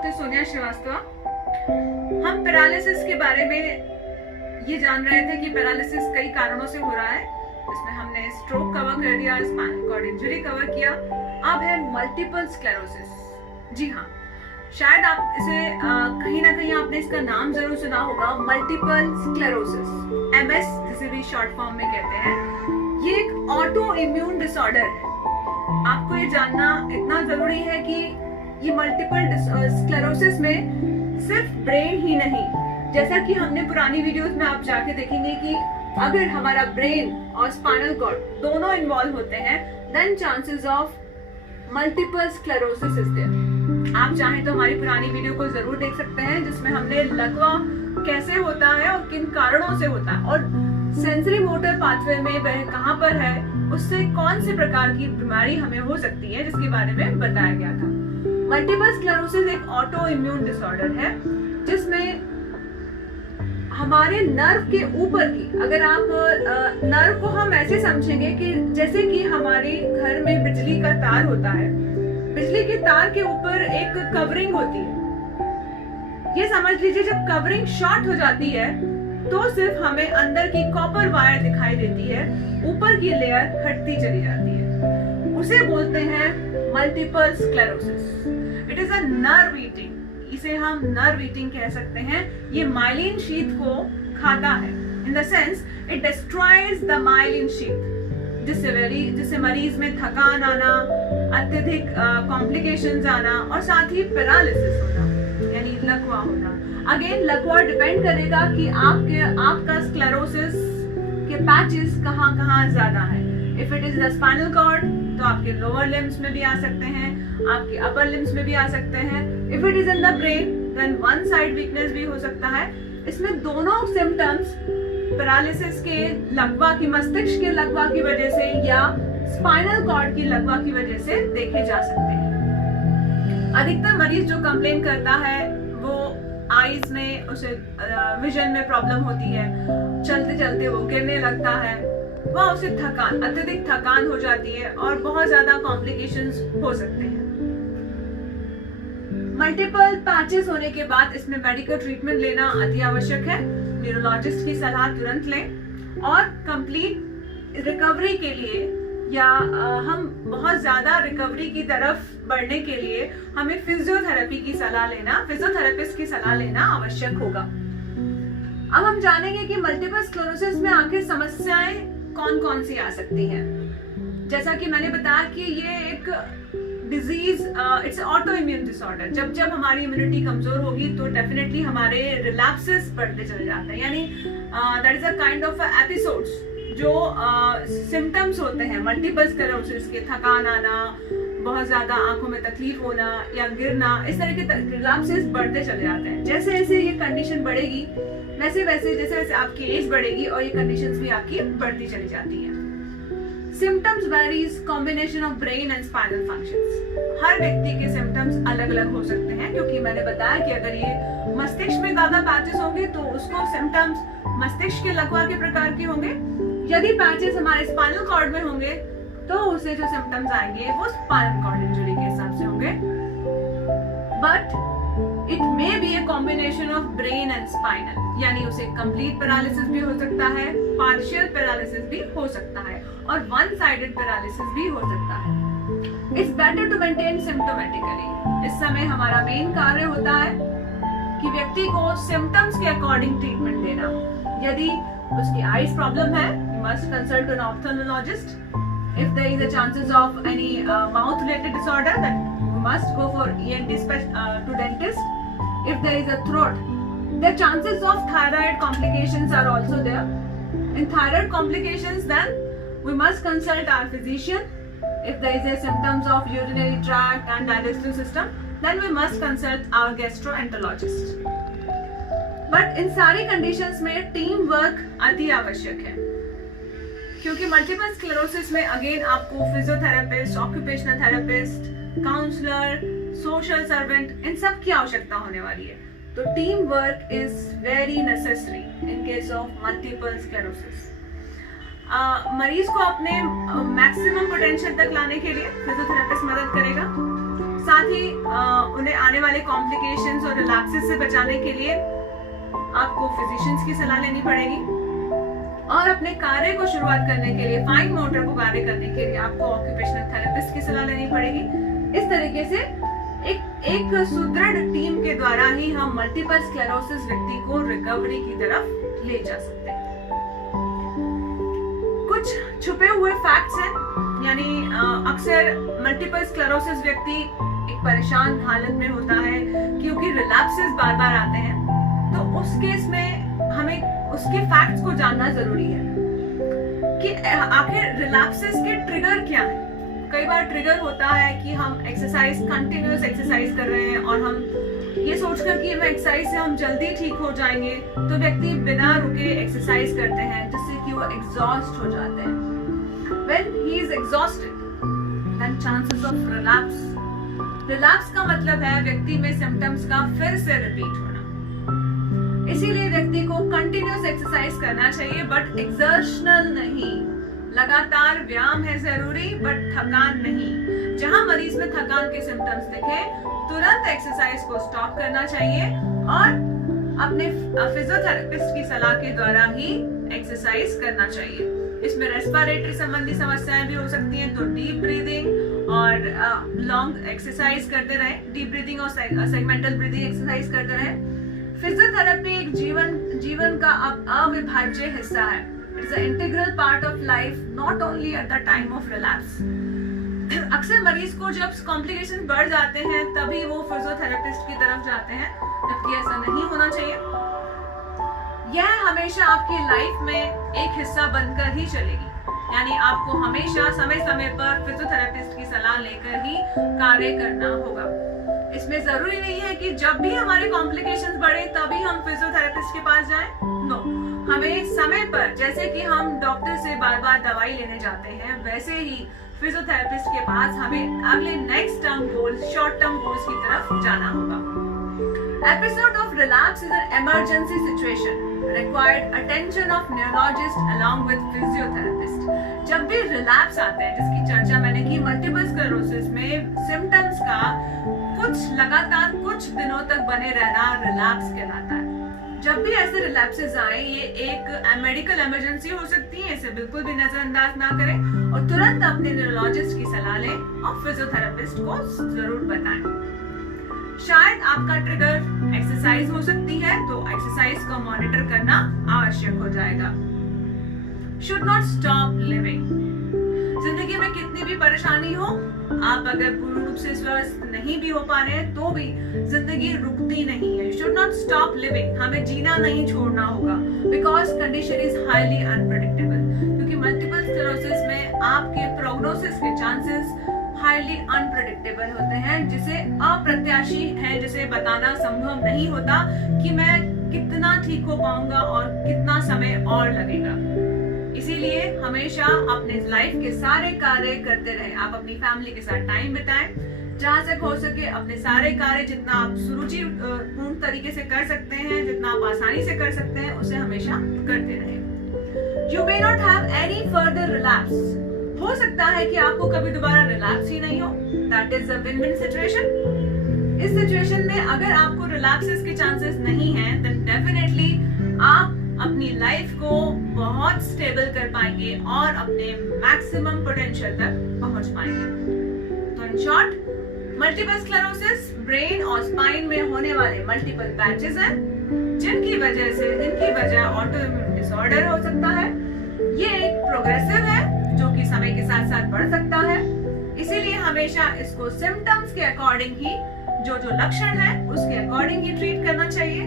Doctor Sonia Srivastava. हम paralysis के बारे में ये जान रहे थे कि पैरालिसिस कई कारणों से हो रहा है। इसमें हमने स्ट्रोक कवर कर दिया, स्पाइनल कॉर्ड इंजरी कवर किया। अब है मल्टीपल स्क्लेरोसिस। जी हाँ, शायद आप इसे कहीं ना कहीं आपने इसका नाम जरूर सुना होगा, मल्टीपल स्क्लेरोसिस, MS जिसे भी शॉर्ट फॉर्म में कहते हैं। ये एक ऑटो इम्यून डिसऑर्डर है। आपको ये जानना इतना जरूरी है कि ये मल्टीपल स्क्लेरोसिस में सिर्फ ब्रेन ही नहीं, जैसा कि हमने पुरानी वीडियोस में आप जाके देखेंगे कि अगर हमारा ब्रेन और स्पाइनल कॉर्ड दोनों इन्वॉल्व होते हैं, then chances of multiple sclerosis is there. आप चाहें तो हमारी पुरानी वीडियो को जरूर देख सकते हैं, जिसमें हमने लकवा कैसे होता है और किन कारणों से होता है और सेंसरी मोटर पाथवे में वह कहां पर है, उससे कौन से प्रकार की बीमारी हमें हो सकती है, जिसके बारे में बताया गया था। मल्टीपल स्क्लेरोसिस एक ऑटो इम्यून डिसऑर्डर है जिसमें हमारे नर्व के ऊपर की, अगर आप नर्व को हम ऐसे समझेंगे कि जैसे कि हमारे घर में बिजली का तार होता है, बिजली के तार के ऊपर एक कवरिंग होती है। ये समझ लीजिए जब कवरिंग शॉर्ट हो जाती है तो सिर्फ हमें अंदर की कॉपर वायर दिखाई देती है, ऊपर की लेयर हटती चली जाती है। उसे बोलते हैं multiple sclerosis. It is a nerve eating, इसे हम नर्व ईटिंग कह सकते हैं। ये माइलिन शीथ को खाता है, in the sense it destroys the myelin sheath, जिससे मरीज में थकान आना, अत्यधिक कॉम्प्लिकेशंस आना और साथ ही पैरालिसिस होना, यानी लकवा होना। अगेन लकवा डिपेंड करेगा कि आपका स्क्लेरोसिस के पैचेस कहाँ ज्यादा है। If it is the spinal cord तो आपके लोअर लिम्स में भी आ सकते हैं, आपके अपर लिम्स में भी आ सकते हैं। If it is in the brain then one side weakness भी हो सकता है। इसमें दोनों सिम्टम्स पैरालिसिस के लकवा की, मस्तिष्क के लकवा की वजह से या स्पाइनल कॉर्ड की लकवा की वजह से देखे जा सकते हैं। अधिकतर मरीज जो कंप्लेन करता है वो आईज में, उसे विजन में प्रॉब्लम होती है, चलते चलते वो गिरने लगता है, वह उसे थकान, अत्यधिक थकान हो जाती है और बहुत ज्यादा कॉम्प्लिकेशंस हो सकते हैं। मल्टीपल पैचेस होने के बाद इसमें मेडिकल ट्रीटमेंट लेना अति आवश्यक है। न्यूरोलॉजिस्ट की सलाह तुरंत लें और कंप्लीट रिकवरी के लिए या हम बहुत ज्यादा रिकवरी की तरफ बढ़ने के लिए हमें फिजियोथेरेपी की सलाह लेना, फिजियोथेरेपिस्ट की सलाह लेना आवश्यक होगा। अब हम जानेंगे कि मल्टीपल स्क्लेरोसिस में आखिर समस्याएं कौन कौन सी आ सकती हैं। जैसा कि मैंने बताया कि ये एक disease, it's auto immune disorder. जब हमारी इम्यूनिटी कमजोर होगी तो डेफिनेटली हमारे रिलैप्सेस बढ़ते चले जाते हैं, यानी that is a kind of episodes जो सिम्टम्स होते हैं मल्टीपल स्क्लेरोसिस के, थकान आना, बहुत ज्यादा आंखों में तकलीफ होना या गिरना, इस तरह के रिलैप्सेस बढ़ते चले जाते हैं। जैसे जैसे ये कंडीशन बढ़ेगी वैसे वैसे जैसे जैसे आपकी एज बढ़ेगी और ये कंडीशंस भी आपकी बढ़ती चली जाती हैं। Symptoms varies combination of brain and spinal functions. हर व्यक्ति के सिम्टम्स अलग अलग हो सकते हैं, क्योंकि मैंने बताया कि अगर ये मस्तिष्क में ज्यादा पैचेस होंगे तो उसको सिम्टम्स मस्तिष्क के लकवा के प्रकार के होंगे। यदि पैचेस हमारे स्पाइनल कॉर्ड में होंगे तो उसे जो सिम्टम्स आएंगे वो स्पाइनल कॉर्ड इंजरी के हिसाब से होंगे। But it may be a combination of brain and spinal, यानी उसे कंप्लीट पैरालिसिस भी हो सकता है, पार्शियल पैरालिसिस भी हो सकता है और वन साइडेड पैरालिसिस भी हो सकता है। It's better to maintain symptomatically. इस समय हमारा मेन कार्य होता है कि व्यक्ति को सिम्टम्स के अकॉर्डिंग ट्रीटमेंट देना। यदि उसकी आईज प्रॉब्लम है, you must consult an ophthalmologist. If there is a chances of any mouth related disorder, then you must go for ENT to dentist. If there is a throat, the chances of thyroid complications are also there. In thyroid complications, then we must consult our physician. If there is a symptoms of urinary tract and digestive system, then we must consult our gastroenterologist. But इन सारी conditions में team work अति आवश्यक है, क्योंकि multiple sclerosis में again आपको physiotherapist, occupational therapist, counsellor, social servant, इन सब की आवश्यकता होने वाली है। तो team work is very necessary in case of multiple sclerosis. मरीज को अपने मैक्सिमम पोटेंशियल तक लाने के लिए फिजियोथेरेपिस्ट मदद करेगा। साथ ही उन्हें आने वाले कॉम्प्लिकेशंस और रिलैप्सेस से बचाने के लिए आपको फिजिशियंस की सलाह लेनी पड़ेगी, और अपने कार्य को शुरुआत करने के लिए, फाइन मोटर को कार्य करने के लिए आपको ऑक्यूपेशनल थेरेपिस्ट की सलाह लेनी पड़ेगी। इस तरीके से एक सुदृढ़ टीम के द्वारा ही हम मल्टीपल स्क्लेरोसिस व्यक्ति को रिकवरी की तरफ ले जा सकते हैं। कुछ छुपे हुए फैक्ट्स हैं, यानी अक्सर मल्टीपल स्क्लेरोसिस व्यक्ति एक परेशान हालत में होता है क्योंकि रिलैप्सेस बार बार आते हैं। तो उस केस में हमें उसके फैक्ट्स को जानना जरूरी है कि आखिर रिलैप्सेस के ट्रिगर क्या है। कई बार ट्रिगर होता है कि हम एक्सरसाइज, कंटिन्यूअस एक्सरसाइज कर रहे हैं और हम ये सोचकर कि एक्सरसाइज से हम जल्दी ठीक हो जाएंगे, तो व्यक्ति बिना रुके एक्सरसाइज करते हैं जिससे कि वो एग्जॉस्ट हो जाते हैं। When he is exhausted, then chances of relapse. Relapse का मतलब है व्यक्ति में सिम्टम्स का फिर से रिपीट होना। इसीलिए व्यक्ति को कंटिन्यूअस एक्सरसाइज करना चाहिए, बट एक्सर्शनल नहीं। लगातार व्यायाम है जरूरी, बट थकान नहीं। जहां मरीज में थकान के सिम्टम्स दिखे, तुरंत एक्सरसाइज को स्टॉप करना चाहिए और अपने फिजियोथेरेपिस्ट की सलाह के द्वारा ही एक्सरसाइज करना चाहिए। इसमें रेस्पिरेटरी संबंधी समस्याएं भी हो सकती हैं, तो डीप ब्रीदिंग और लॉन्ग एक्सरसाइज करते रहें। डीप ब्रीदिंग और सेगमेंटल ब्रीदिंग एक्सरसाइज करते रहें। फिजियोथेरेपी एक जीवन का अविभाज्य हिस्सा है। It's a integral part of life, not only at the time of relapse. अक्सर मरीज को जब कॉम्प्लिकेशन बढ़ जाते हैं तभी वो फिजियोथेरेपिस्ट की तरफ जाते हैं, जबकि ऐसा नहीं होना चाहिए। यह हमेशा आपकी लाइफ में एक हिस्सा बनकर ही चलेगी, यानी आपको हमेशा समय समय पर फिजियोथेरेपिस्ट की सलाह लेकर ही कार्य करना होगा। इसमें जरूरी नहीं है कि जब भी हमारे कॉम्प्लिकेशंस बढ़े तभी हम फिजियोथेरेपिस्ट के पास जाएं। नो, हमें समय पर, जैसे कि हम डॉक्टर से बार बार दवाई लेने जाते हैं, वैसे ही फिजियोथेरेपिस्ट के पास हमें अगले next term goals, short term goals की तरफ जाना होगा। Episode of relapse is an emergency situation, required attention of neurologist along with physiotherapist. जब भी रिलैप्स आते हैं, जिसकी चर्चा मैंने की, मल्टीपल स्क्लेरोसिस में सिम्टम्स का लगातार कुछ दिनों तक बने रहना रिलैप्स कहलाता है। जब भी ऐसे रिलैप्सेस आए, ये एक मेडिकल इमरजेंसी हो सकती है, इसे बिल्कुल भी नजरअंदाज ना करें और तुरंत अपने न्यूरोलॉजिस्ट की सलाह लें और फिजियोथेरेपिस्ट को जरूर बताएं। शायद आपका ट्रिगर एक्सरसाइज हो सकती है, तो एक्सरसाइज को मॉनिटर करना आवश्यक हो जाएगा। Should not stop living. जिंदगी में कितनी भी परेशानी हो, आप अगर पूर्ण रूप से स्वस्थ नहीं भी हो पा रहे हैं तो भी जिंदगी रुकती नहीं है। Should not stop living. हमें जीना नहीं छोड़ना होगा, because condition is highly unpredictable. क्योंकि मल्टीपल स्क्लेरोसिस में आपके प्रोग्नोसिस के चांसेस हाईली अनप्रेडिक्टेबल होते हैं, जिसे अप्रत्याशी है, जिसे बताना संभव नहीं होता कि मैं कितना ठीक हो पाऊंगा और कितना समय और लगेगा। इसीलिए हमेशा अपने लाइफ के सारे कार्य करते रहें। आप अपनी फैमिली के साथ टाइम बिताएं, जहां तक हो सके अपने सारे कार्य जितना आप सुरुचिपूर्ण तरीके से कर सकते हैं, जितना आप आसानी से कर सकते हैं, उसे हमेशा करते रहें। You may not have any further relapse. हो सकता है कि आपको कभी दोबारा रिलैप्स ही नहीं हो। That is a win-win situation. इस सिचुएशन में अगर आपको रिलैप्सेस के चांसेस नहीं हैं, then definitely आप अपनी लाइफ को बहुत स्टेबल कर पाएंगे और अपने मैक्सिमम पोटेंशियल तक पहुंच पाएंगे। तो in short, multiple sclerosis brain और स्पाइन में होने वाले मल्टीपल पैचेस हैं, जिनकी वजह ऑटोइम्यून डिसऑर्डर हो सकता है। ये एक प्रोग्रेसिव है जो कि समय के साथ साथ बढ़ सकता है। इसीलिए हमेशा इसको सिम्टम्स के अकॉर्डिंग ही, जो लक्षण है उसके अकॉर्डिंग ही ट्रीट करना चाहिए।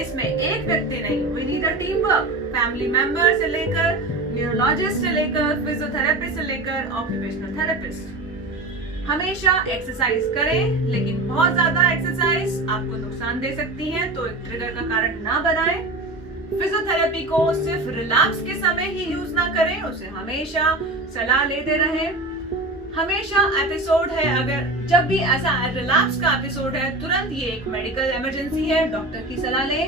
इसमें एक व्यक्ति नहीं, we need a team work. Family member से लेकर न्यूरोलॉजिस्ट से लेकर फिजियोथेरेपिस्ट से लेकर ऑक्यूपेशनल थेरेपिस्ट। हमेशा एक्सरसाइज करें, लेकिन बहुत ज्यादा एक्सरसाइज आपको नुकसान दे सकती है, तो एक ट्रिगर का कारण ना बनाएं। फिजियोथेरेपी को सिर्फ रिलैप्स के समय ही यूज ना करें, उसे हमेशा सलाह लेते रहें। हमेशा एपिसोड है, अगर जब भी ऐसा रिलैप्स का एपिसोड है, तुरंत ये एक मेडिकल इमरजेंसी है, डॉक्टर की सलाह लें।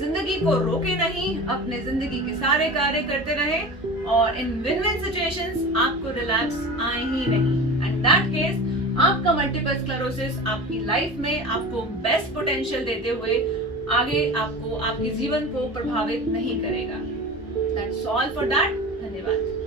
जिंदगी को रोके नहीं, अपने जिंदगी के सारे कार्य करते रहें और इन विन-विन सिचुएशंस आपको रिलैप्स आए ही नहीं। एंड दैट केस आपका मल्टीपल स्क्लेरोसिस आपकी लाइफ में आपको बेस्ट पोटेंशियल देते हुए आगे आपको आपके जीवन को प्रभावित नहीं करेगा। That's all for that. धन्यवाद।